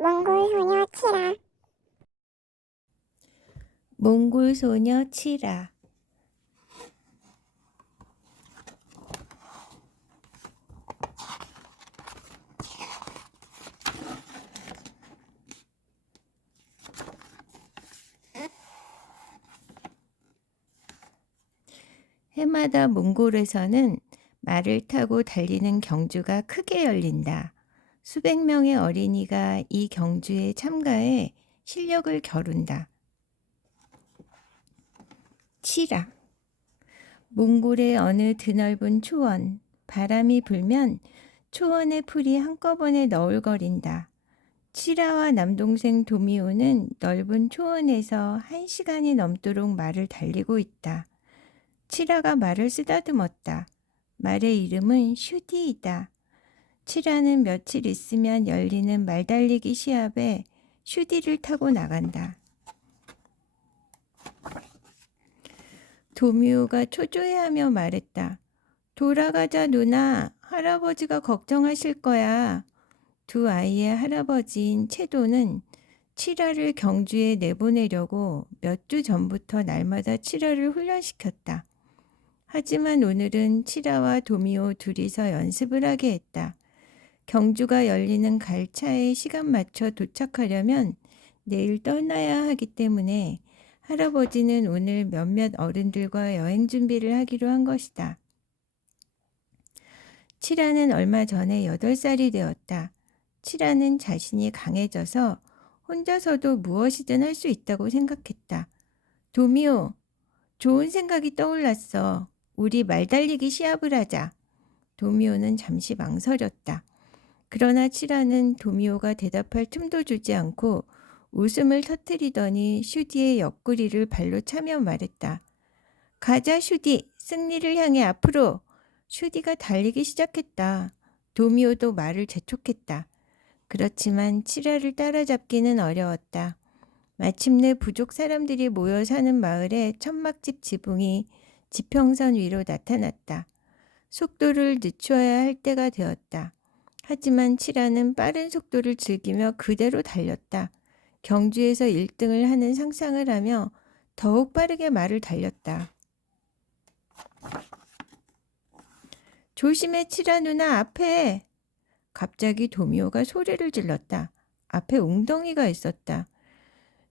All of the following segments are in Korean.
몽골 소녀 치라. 몽골 소녀 치라. 해마다 몽골에서는 말을 타고 달리는 경주가 크게 열린다. 수백 명의 어린이가 이 경주에 참가해 실력을 겨룬다. 치라. 몽골의 어느 드넓은 초원. 바람이 불면 초원의 풀이 한꺼번에 너울거린다. 치라와 남동생 도미오는 넓은 초원에서 1시간이 넘도록 말을 달리고 있다. 치라가 말을 쓰다듬었다. 말의 이름은 슈디이다. 치라는 며칠 있으면 열리는 말달리기 시합에 슈디를 타고 나간다. 도미오가 초조해하며 말했다. 돌아가자 누나. 할아버지가 걱정하실 거야. 두 아이의 할아버지인 채도는 치라를 경주에 내보내려고 몇 주 전부터 날마다 치라를 훈련시켰다. 하지만 오늘은 치라와 도미오 둘이서 연습을 하게 했다. 경주가 열리는 갈차에 시간 맞춰 도착하려면 내일 떠나야 하기 때문에 할아버지는 오늘 몇몇 어른들과 여행 준비를 하기로 한 것이다. 치라는 얼마 전에 8살이 되었다. 치라는 자신이 강해져서 혼자서도 무엇이든 할 수 있다고 생각했다. 도미오, 좋은 생각이 떠올랐어. 우리 말달리기 시합을 하자. 도미오는 잠시 망설였다. 그러나 치라는 도미오가 대답할 틈도 주지 않고 웃음을 터뜨리더니 슈디의 옆구리를 발로 차며 말했다. 가자 슈디, 승리를 향해 앞으로. 슈디가 달리기 시작했다. 도미오도 말을 재촉했다. 그렇지만 치라를 따라잡기는 어려웠다. 마침내 부족 사람들이 모여 사는 마을에 천막집 지붕이 지평선 위로 나타났다. 속도를 늦춰야 할 때가 되었다. 하지만 치라는 빠른 속도를 즐기며 그대로 달렸다. 경주에서 1등을 하는 상상을 하며 더욱 빠르게 말을 달렸다. 조심해 치라 누나 앞에. 갑자기 도미오가 소리를 질렀다. 앞에 웅덩이가 있었다.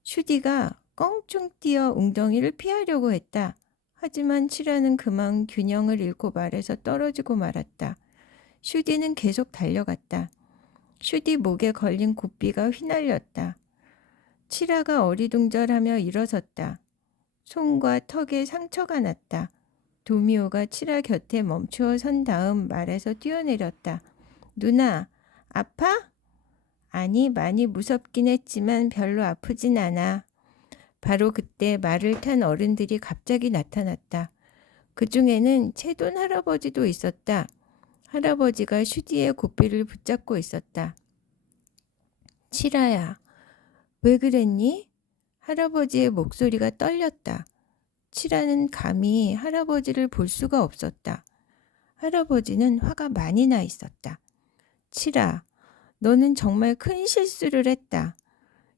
슈디가 껑충 뛰어 웅덩이를 피하려고 했다. 하지만 치라는 그만 균형을 잃고 말에서 떨어지고 말았다. 슈디는 계속 달려갔다. 슈디 목에 걸린 고삐가 휘날렸다. 치라가 어리둥절하며 일어섰다. 손과 턱에 상처가 났다. 도미오가 치라 곁에 멈추어 선 다음 말에서 뛰어내렸다. 누나, 아파? 아니, 많이 무섭긴 했지만 별로 아프진 않아. 바로 그때 말을 탄 어른들이 갑자기 나타났다. 그 중에는 채돈 할아버지도 있었다. 할아버지가 슈디의 고삐를 붙잡고 있었다. 치라야, 왜 그랬니? 할아버지의 목소리가 떨렸다. 치라는 감히 할아버지를 볼 수가 없었다. 할아버지는 화가 많이 나 있었다. 치라, 너는 정말 큰 실수를 했다.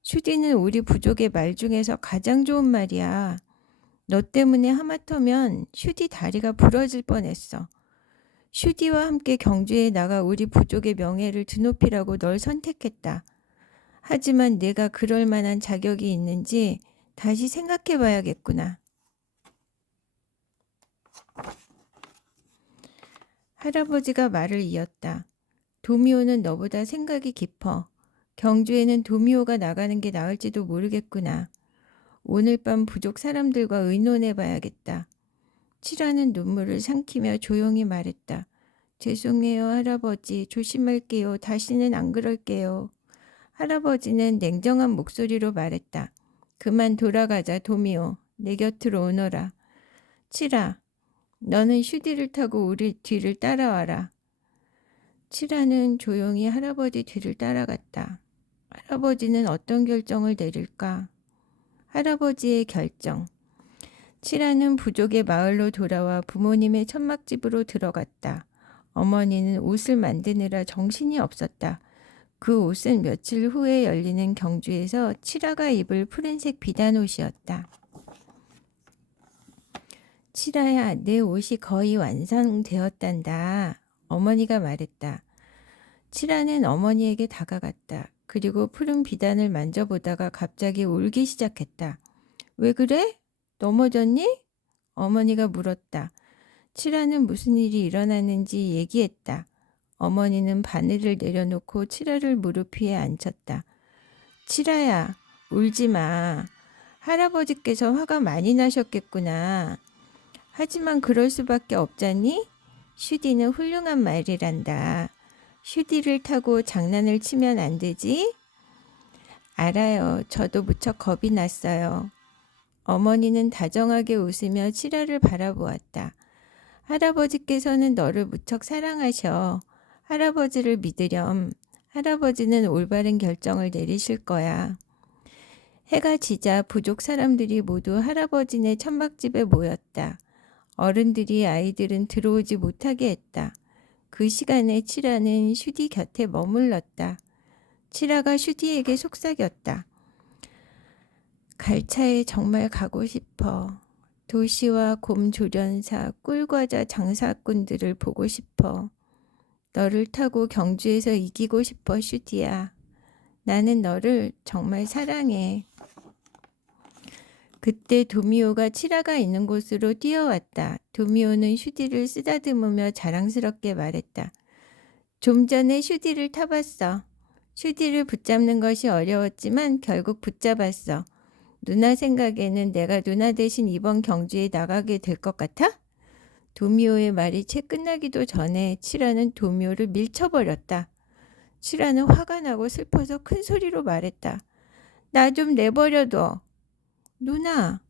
슈디는 우리 부족의 말 중에서 가장 좋은 말이야. 너 때문에 하마터면 슈디 다리가 부러질 뻔했어. 슈디와 함께 경주에 나가 우리 부족의 명예를 드높이라고 널 선택했다. 하지만 내가 그럴 만한 자격이 있는지 다시 생각해 봐야겠구나. 할아버지가 말을 이었다. 도미오는 너보다 생각이 깊어. 경주에는 도미오가 나가는 게 나을지도 모르겠구나. 오늘 밤 부족 사람들과 의논해 봐야겠다. 치라는 눈물을 삼키며 조용히 말했다. 죄송해요, 할아버지. 조심할게요. 다시는 안 그럴게요. 할아버지는 냉정한 목소리로 말했다. 그만 돌아가자, 도미오. 내 곁으로 오너라. 치라, 너는 슈디를 타고 우리 뒤를 따라와라. 치라는 조용히 할아버지 뒤를 따라갔다. 할아버지는 어떤 결정을 내릴까? 할아버지의 결정. 치라는 부족의 마을로 돌아와 부모님의 천막집으로 들어갔다. 어머니는 옷을 만드느라 정신이 없었다. 그 옷은 며칠 후에 열리는 경주에서 칠아가 입을 푸른색 비단 옷이었다. 칠아야, 내 옷이 거의 완성되었단다. 어머니가 말했다. 칠아는 어머니에게 다가갔다. 그리고 푸른 비단을 만져보다가 갑자기 울기 시작했다. 왜 그래? 넘어졌니? 어머니가 물었다. 칠아는 무슨 일이 일어났는지 얘기했다. 어머니는 바늘을 내려놓고 칠아를 무릎 위에 앉혔다. 칠아야, 울지 마. 할아버지께서 화가 많이 나셨겠구나. 하지만 그럴 수밖에 없잖니? 슈디는 훌륭한 말이란다. 슈디를 타고 장난을 치면 안 되지? 알아요. 저도 무척 겁이 났어요. 어머니는 다정하게 웃으며 칠아를 바라보았다. 할아버지께서는 너를 무척 사랑하셔. 할아버지를 믿으렴. 할아버지는 올바른 결정을 내리실 거야. 해가 지자 부족 사람들이 모두 할아버지네 천막집에 모였다. 어른들이 아이들은 들어오지 못하게 했다. 그 시간에 칠아는 슈디 곁에 머물렀다. 칠아가 슈디에게 속삭였다. 갈차에 정말 가고 싶어. 도시와 곰 조련사, 꿀과자 장사꾼들을 보고 싶어. 너를 타고 경주에서 이기고 싶어, 슈디야. 나는 너를 정말 사랑해. 그때 도미오가 칠아가 있는 곳으로 뛰어왔다. 도미오는 슈디를 쓰다듬으며 자랑스럽게 말했다. 좀 전에 슈디를 타봤어. 슈디를 붙잡는 것이 어려웠지만 결국 붙잡았어. 누나 생각에는 내가 누나 대신 이번 경주에 나가게 될 것 같아? 도미오의 말이 채 끝나기도 전에 칠아는 도미오를 밀쳐버렸다. 칠아는 화가 나고 슬퍼서 큰 소리로 말했다. 나 좀 내버려둬. 누나,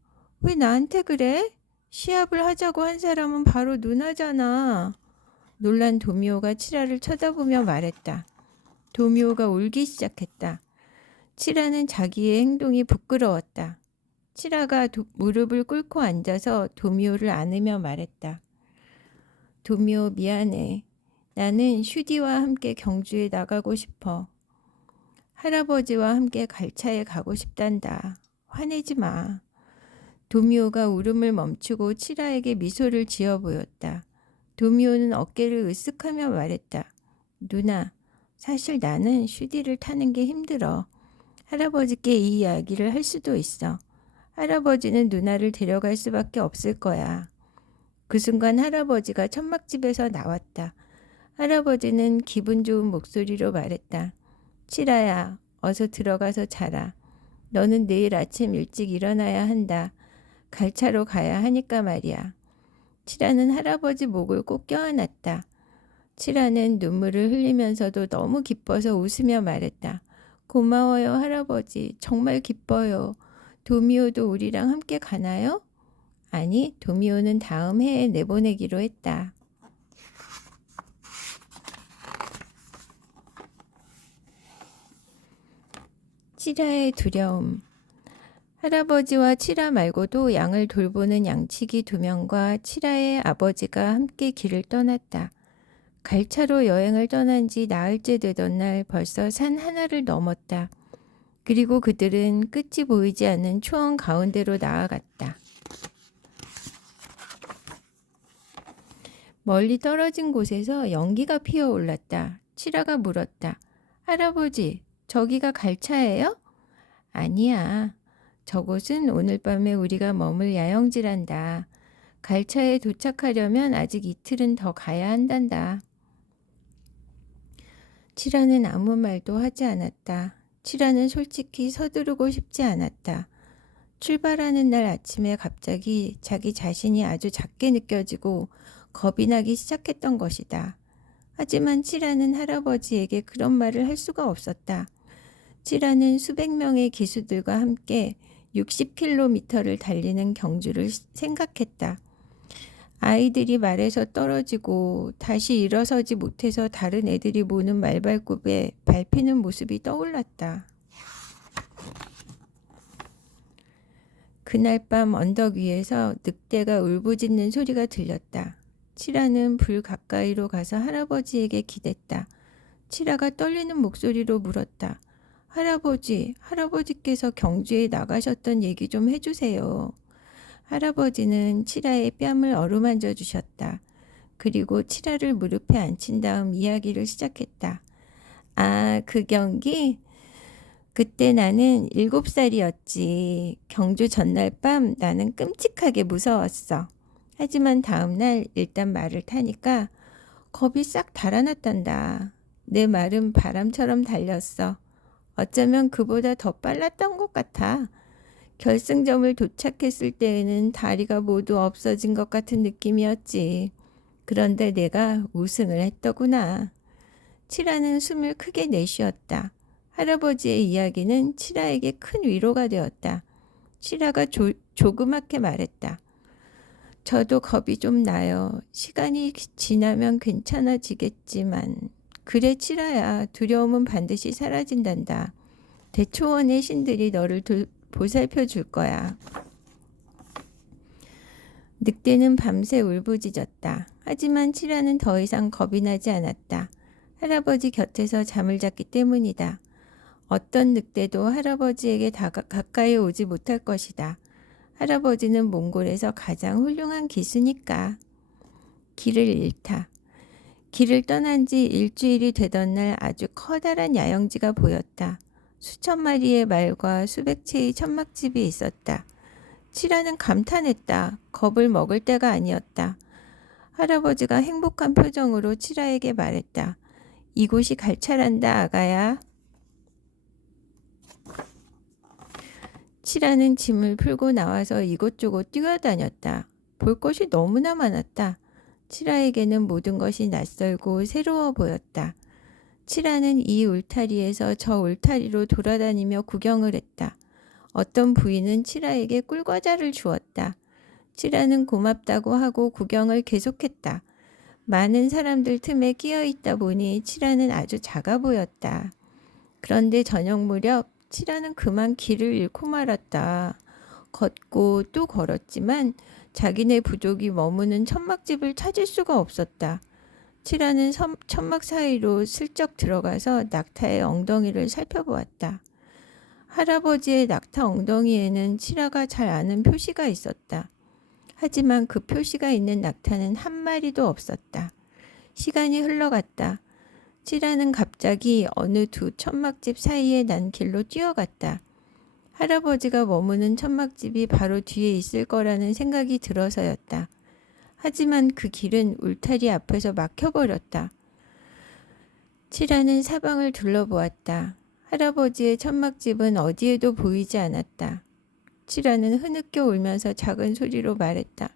왜 나한테 그래? 시합을 하자고 한 사람은 바로 누나잖아. 놀란 도미오가 칠아를 쳐다보며 말했다. 도미오가 울기 시작했다. 칠아는 자기의 행동이 부끄러웠다. 칠아가 무릎을 꿇고 앉아서 도미오를 안으며 말했다. 도미오 미안해. 나는 슈디와 함께 경주에 나가고 싶어. 할아버지와 함께 갈차에 가고 싶단다. 화내지 마. 도미오가 울음을 멈추고 칠아에게 미소를 지어 보였다. 도미오는 어깨를 으쓱하며 말했다. 누나, 사실 나는 슈디를 타는 게 힘들어. 할아버지께 이 이야기를 할 수도 있어. 할아버지는 누나를 데려갈 수밖에 없을 거야. 그 순간 할아버지가 천막집에서 나왔다. 할아버지는 기분 좋은 목소리로 말했다. 칠아야, 어서 들어가서 자라. 너는 내일 아침 일찍 일어나야 한다. 갈차로 가야 하니까 말이야. 칠아는 할아버지 목을 꼭 껴안았다. 칠아는 눈물을 흘리면서도 너무 기뻐서 웃으며 말했다. 고마워요, 할아버지. 정말 기뻐요. 도미오도 우리랑 함께 가나요? 아니, 도미오는 다음 해에 내보내기로 했다. 칠아의 두려움. 할아버지와 칠아 말고도 양을 돌보는 양치기 2명과 칠아의 아버지가 함께 길을 떠났다. 갈차로 여행을 떠난 지 나흘째 되던 날 벌써 산 하나를 넘었다. 그리고 그들은 끝이 보이지 않는 초원 가운데로 나아갔다. 멀리 떨어진 곳에서 연기가 피어올랐다. 칠아가 물었다. 할아버지, 저기가 갈차예요? 아니야. 저곳은 오늘 밤에 우리가 머물 야영지란다. 갈차에 도착하려면 아직 이틀은 더 가야 한단다. 칠아는 아무 말도 하지 않았다. 칠아는 솔직히 서두르고 싶지 않았다. 출발하는 날 아침에 갑자기 자기 자신이 아주 작게 느껴지고 겁이 나기 시작했던 것이다. 하지만 칠아는 할아버지에게 그런 말을 할 수가 없었다. 칠아는 수백 명의 기수들과 함께 60km를 달리는 경주를 생각했다. 아이들이 말에서 떨어지고 다시 일어서지 못해서 다른 애들이 모는 말발굽에 밟히는 모습이 떠올랐다. 그날 밤 언덕 위에서 늑대가 울부짖는 소리가 들렸다. 칠아는 불 가까이로 가서 할아버지에게 기댔다. 칠아가 떨리는 목소리로 물었다. 할아버지께서 경주에 나가셨던 얘기 좀 해주세요. 할아버지는 칠아의 뺨을 어루만져 주셨다. 그리고 칠아를 무릎에 앉힌 다음 이야기를 시작했다. 아, 그 경기? 그때 나는 7살이었지. 경주 전날 밤 나는 끔찍하게 무서웠어. 하지만 다음날 일단 말을 타니까 겁이 싹 달아났단다. 내 말은 바람처럼 달렸어. 어쩌면 그보다 더 빨랐던 것 같아. 결승점을 도착했을 때에는 다리가 모두 없어진 것 같은 느낌이었지. 그런데 내가 우승을 했더구나. 칠아는 숨을 크게 내쉬었다. 할아버지의 이야기는 칠아에게 큰 위로가 되었다. 칠아가 조그맣게 말했다. 저도 겁이 좀 나요. 시간이 지나면 괜찮아지겠지만. 그래 칠아야, 두려움은 반드시 사라진단다. 대초원의 신들이 너를 보살펴 줄 거야. 늑대는 밤새 울부짖었다. 하지만 칠아는 더 이상 겁이 나지 않았다. 할아버지 곁에서 잠을 잤기 때문이다. 어떤 늑대도 할아버지에게 가까이 오지 못할 것이다. 할아버지는 몽골에서 가장 훌륭한 기수니까. 길을 잃다. 길을 떠난 지 일주일이 되던 날 아주 커다란 야영지가 보였다. 수천 마리의 말과 수백 채의 천막집이 있었다. 칠아는 감탄했다. 겁을 먹을 때가 아니었다. 할아버지가 행복한 표정으로 칠아에게 말했다. 이곳이 갈차란다, 아가야. 칠아는 짐을 풀고 나와서 이곳저곳 뛰어다녔다. 볼 것이 너무나 많았다. 칠아에게는 모든 것이 낯설고 새로워 보였다. 칠아는 이 울타리에서 저 울타리로 돌아다니며 구경을 했다. 어떤 부인은 칠아에게 꿀과자를 주었다. 칠아는 고맙다고 하고 구경을 계속했다. 많은 사람들 틈에 끼어 있다 보니 칠아는 아주 작아 보였다. 그런데 저녁 무렵 칠아는 그만 길을 잃고 말았다. 걷고 또 걸었지만 자기네 부족이 머무는 천막집을 찾을 수가 없었다. 칠아는 천막 사이로 슬쩍 들어가서 낙타의 엉덩이를 살펴보았다. 할아버지의 낙타 엉덩이에는 칠아가 잘 아는 표시가 있었다. 하지만 그 표시가 있는 낙타는 한 마리도 없었다. 시간이 흘러갔다. 칠아는 갑자기 어느 두 천막집 사이에 난 길로 뛰어갔다. 할아버지가 머무는 천막집이 바로 뒤에 있을 거라는 생각이 들어서였다. 하지만 그 길은 울타리 앞에서 막혀버렸다. 칠아는 사방을 둘러보았다. 할아버지의 천막집은 어디에도 보이지 않았다. 칠아는 흐느껴 울면서 작은 소리로 말했다.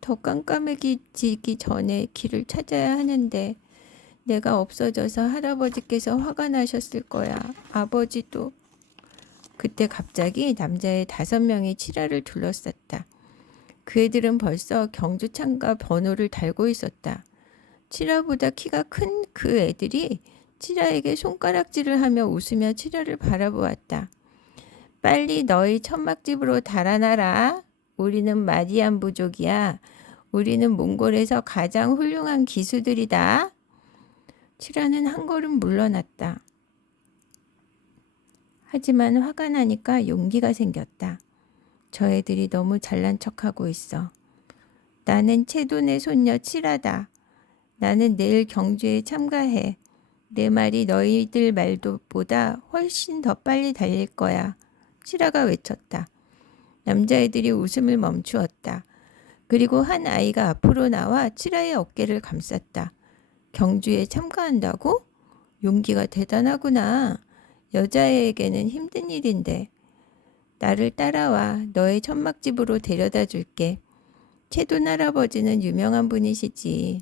더 깜깜해지기 전에 길을 찾아야 하는데 내가 없어져서 할아버지께서 화가 나셨을 거야. 아버지도. 그때 갑자기 남자의 5명이 칠아를 둘러쌌다. 그 애들은 벌써 경주 참가 번호를 달고 있었다. 칠아보다 키가 큰 그 애들이 칠아에게 손가락질을 하며 웃으며 칠아를 바라보았다. 빨리 너희 천막집으로 달아나라. 우리는 마디안 부족이야. 우리는 몽골에서 가장 훌륭한 기수들이다. 칠아는 한 걸음 물러났다. 하지만 화가 나니까 용기가 생겼다. 저 애들이 너무 잘난 척하고 있어. 나는 채돈의 손녀 칠아다. 나는 내일 경주에 참가해. 내 말이 너희들 말보다 훨씬 더 빨리 달릴 거야. 칠아가 외쳤다. 남자애들이 웃음을 멈추었다. 그리고 한 아이가 앞으로 나와 칠아의 어깨를 감쌌다. 경주에 참가한다고? 용기가 대단하구나. 여자애에게는 힘든 일인데. 나를 따라와. 너의 천막집으로 데려다 줄게. 채돈 할아버지는 유명한 분이시지.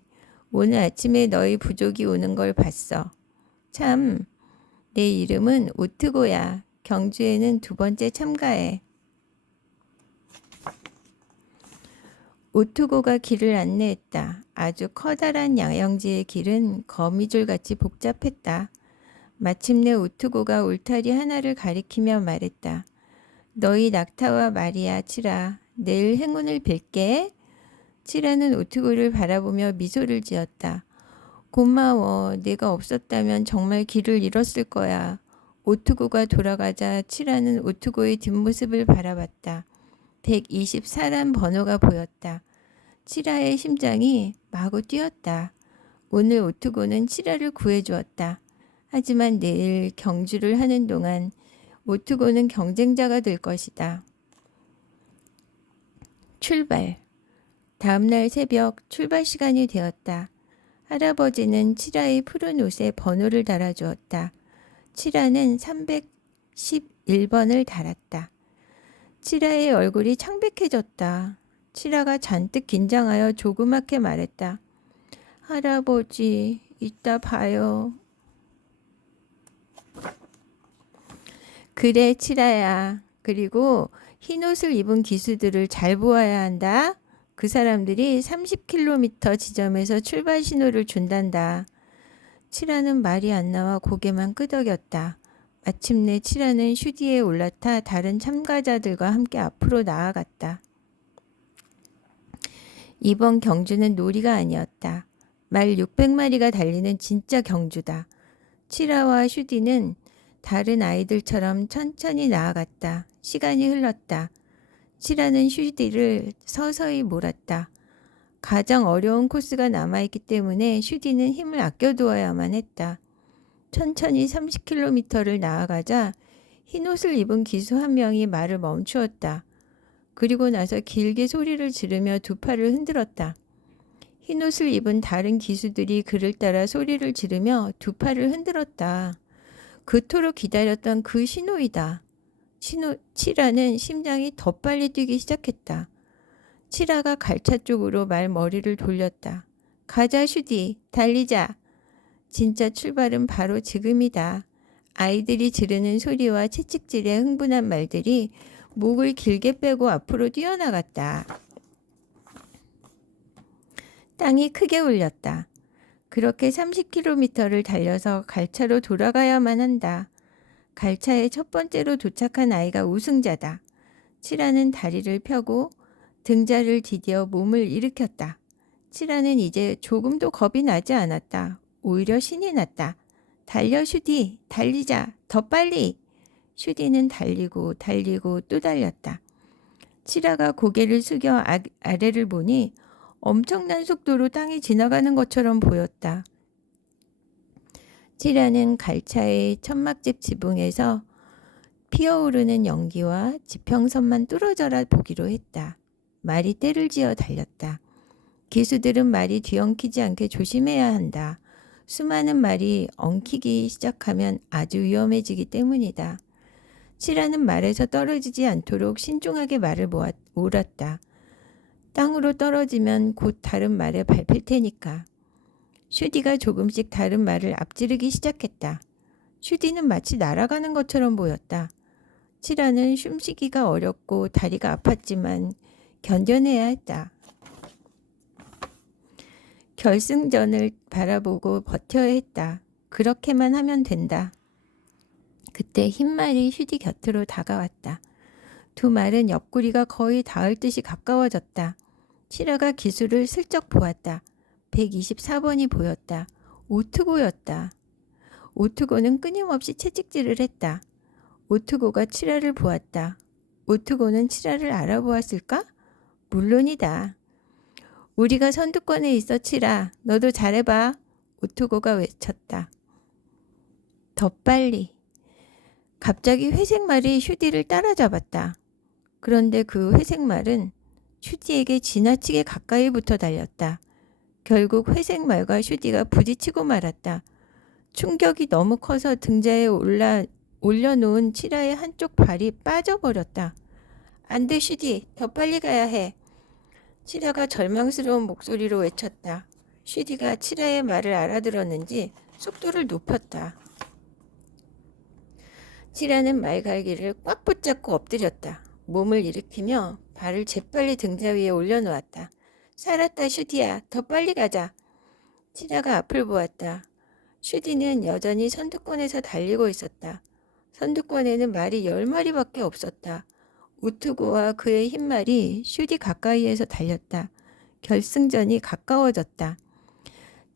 오늘 아침에 너희 부족이 오는 걸 봤어. 참, 내 이름은 오트고야. 경주에는 2번째 참가해. 오트고가 길을 안내했다. 아주 커다란 야영지의 길은 거미줄같이 복잡했다. 마침내 오트고가 울타리 하나를 가리키며 말했다. 너희 낙타와 마리아, 칠아, 내일 행운을 빌게. 칠아는 오트고를 바라보며 미소를 지었다. 고마워. 내가 없었다면 정말 길을 잃었을 거야. 오투고가 돌아가자 칠하는 오투고의 뒷모습을 바라봤다. 124란 번호가 보였다. 칠하의 심장이 마구 뛰었다. 오늘 오투고는 칠하를 구해주었다. 하지만 내일 경주를 하는 동안 오투고는 경쟁자가 될 것이다. 출발. 다음날 새벽 출발 시간이 되었다. 할아버지는 칠하의 푸른 옷에 번호를 달아주었다. 칠하는 311번을 달았다. 칠하의 얼굴이 창백해졌다. 칠하가 잔뜩 긴장하여 조그맣게 말했다. 할아버지, 이따 봐요. 그래, 칠하야. 그리고 흰 옷을 입은 기수들을 잘 보아야 한다. 그 사람들이 30km 지점에서 출발 신호를 준단다. 칠하는 말이 안 나와 고개만 끄덕였다. 마침내 칠하는 슈디에 올라타 다른 참가자들과 함께 앞으로 나아갔다. 이번 경주는 놀이가 아니었다. 말 600마리가 달리는 진짜 경주다. 칠하와 슈디는 다른 아이들처럼 천천히 나아갔다. 시간이 흘렀다. 칠하는 슈디를 서서히 몰았다. 가장 어려운 코스가 남아있기 때문에 슈디는 힘을 아껴두어야만 했다. 천천히 30km를 나아가자 흰옷을 입은 기수 한 명이 말을 멈추었다. 그리고 나서 길게 소리를 지르며 두 팔을 흔들었다. 흰옷을 입은 다른 기수들이 그를 따라 소리를 지르며 두 팔을 흔들었다. 그토록 기다렸던 그 신호이다. 칠하는 심장이 더 빨리 뛰기 시작했다. 칠하가 갈차 쪽으로 말머리를 돌렸다. 가자 슈디, 달리자. 진짜 출발은 바로 지금이다. 아이들이 지르는 소리와 채찍질에 흥분한 말들이 목을 길게 빼고 앞으로 뛰어나갔다. 땅이 크게 울렸다. 그렇게 30km를 달려서 갈차로 돌아가야만 한다. 갈차에 첫 번째로 도착한 아이가 우승자다. 칠하는 다리를 펴고 등자를 디뎌 몸을 일으켰다. 칠하는 이제 조금도 겁이 나지 않았다. 오히려 신이 났다. 달려 슈디, 달리자, 더 빨리. 슈디는 달리고 또 달렸다. 칠하가 고개를 숙여 아래를 보니 엄청난 속도로 땅이 지나가는 것처럼 보였다. 칠하는 갈차의 천막집 지붕에서 피어오르는 연기와 지평선만 뚫어져라 보기로 했다. 말이 떼를 지어 달렸다. 기수들은 말이 뒤엉키지 않게 조심해야 한다. 수많은 말이 엉키기 시작하면 아주 위험해지기 때문이다. 칠하는 말에서 떨어지지 않도록 신중하게 말을 몰았다. 땅으로 떨어지면 곧 다른 말에 밟힐 테니까. 슈디가 조금씩 다른 말을 앞지르기 시작했다. 슈디는 마치 날아가는 것처럼 보였다. 칠하는 숨쉬기가 어렵고 다리가 아팠지만 견뎌내야 했다. 결승전을 바라보고 버텨야 했다. 그렇게만 하면 된다. 그때 흰 말이 슈디 곁으로 다가왔다. 두 말은 옆구리가 거의 닿을 듯이 가까워졌다. 칠하가 기수를 슬쩍 보았다. 124번이 보였다. 오투고였다. 오투고는 끊임없이 채찍질을 했다. 오투고가 칠하를 보았다. 오투고는 칠하를 알아보았을까? 물론이다. 우리가 선두권에 있어 칠하. 너도 잘해봐. 오투고가 외쳤다. 더 빨리. 갑자기 회색말이 슈디를 따라잡았다. 그런데 그 회색말은 슈디에게 지나치게 가까이 붙어 달렸다. 결국 회색말과 슈디가 부딪히고 말았다. 충격이 너무 커서 등자에 올려놓은 칠하의 한쪽 발이 빠져버렸다. 안 돼 슈디, 더 빨리 가야 해. 칠하가 절망스러운 목소리로 외쳤다. 슈디가 칠하의 말을 알아들었는지 속도를 높였다. 칠하는 말갈기를 꽉 붙잡고 엎드렸다. 몸을 일으키며 발을 재빨리 등자 위에 올려놓았다. 살았다 슈디야, 더 빨리 가자. 칠하가 앞을 보았다. 슈디는 여전히 선두권에서 달리고 있었다. 선두권에는 말이 10마리밖에 없었다. 우투고와 그의 흰말이 슈디 가까이에서 달렸다. 결승전이 가까워졌다.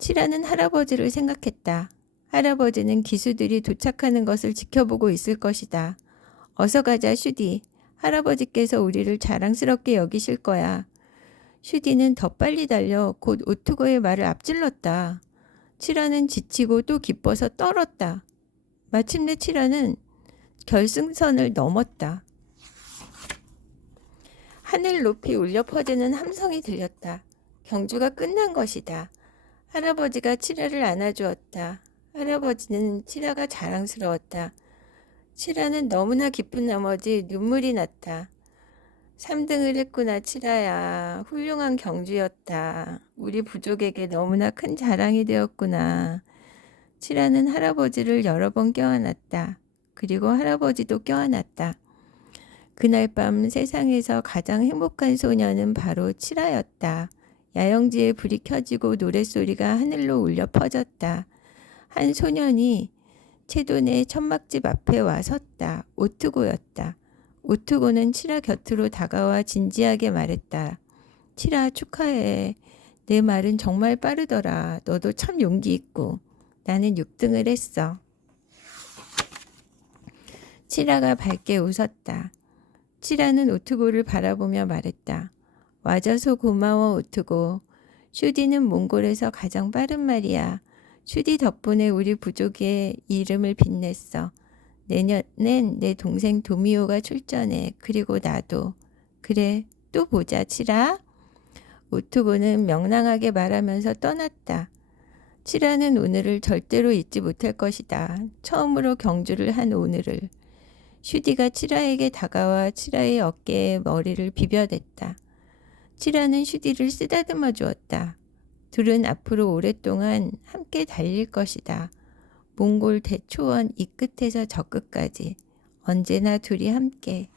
칠하는 할아버지를 생각했다. 할아버지는 기수들이 도착하는 것을 지켜보고 있을 것이다. 어서 가자, 슈디. 할아버지께서 우리를 자랑스럽게 여기실 거야. 슈디는 더 빨리 달려 곧 오투고의 말을 앞질렀다. 칠하는 지치고 또 기뻐서 떨었다. 마침내 칠하는 결승선을 넘었다. 하늘 높이 울려 퍼지는 함성이 들렸다. 경주가 끝난 것이다. 할아버지가 칠하를 안아주었다. 할아버지는 칠하가 자랑스러웠다. 칠하는 너무나 기쁜 나머지 눈물이 났다. 3등을 했구나, 칠하야. 훌륭한 경주였다. 우리 부족에게 너무나 큰 자랑이 되었구나. 칠하는 할아버지를 여러 번 껴안았다. 그리고 할아버지도 껴안았다. 그날 밤 세상에서 가장 행복한 소녀는 바로 칠하였다. 야영지에 불이 켜지고 노랫소리가 하늘로 울려 퍼졌다. 한 소년이 채돈의 천막집 앞에 와 섰다. 오투고였다. 오투고는 칠하 곁으로 다가와 진지하게 말했다. 칠하, 축하해. 내 말은 정말 빠르더라. 너도 참 용기 있고. 나는 6등을 했어. 칠하가 밝게 웃었다. 칠하는 오투고를 바라보며 말했다. 와줘서 고마워, 오투고. 슈디는 몽골에서 가장 빠른 말이야. 슈디 덕분에 우리 부족의 이름을 빛냈어. 내년엔 내 동생 도미오가 출전해. 그리고 나도. 그래, 또 보자, 칠하. 오투고는 명랑하게 말하면서 떠났다. 칠하는 오늘을 절대로 잊지 못할 것이다. 처음으로 경주를 한 오늘을. 슈디가 칠하에게 다가와 칠하의 어깨에 머리를 비벼댔다. 칠하는 슈디를 쓰다듬어 주었다. 둘은 앞으로 오랫동안 함께 달릴 것이다. 몽골 대초원 이 끝에서 저 끝까지 언제나 둘이 함께.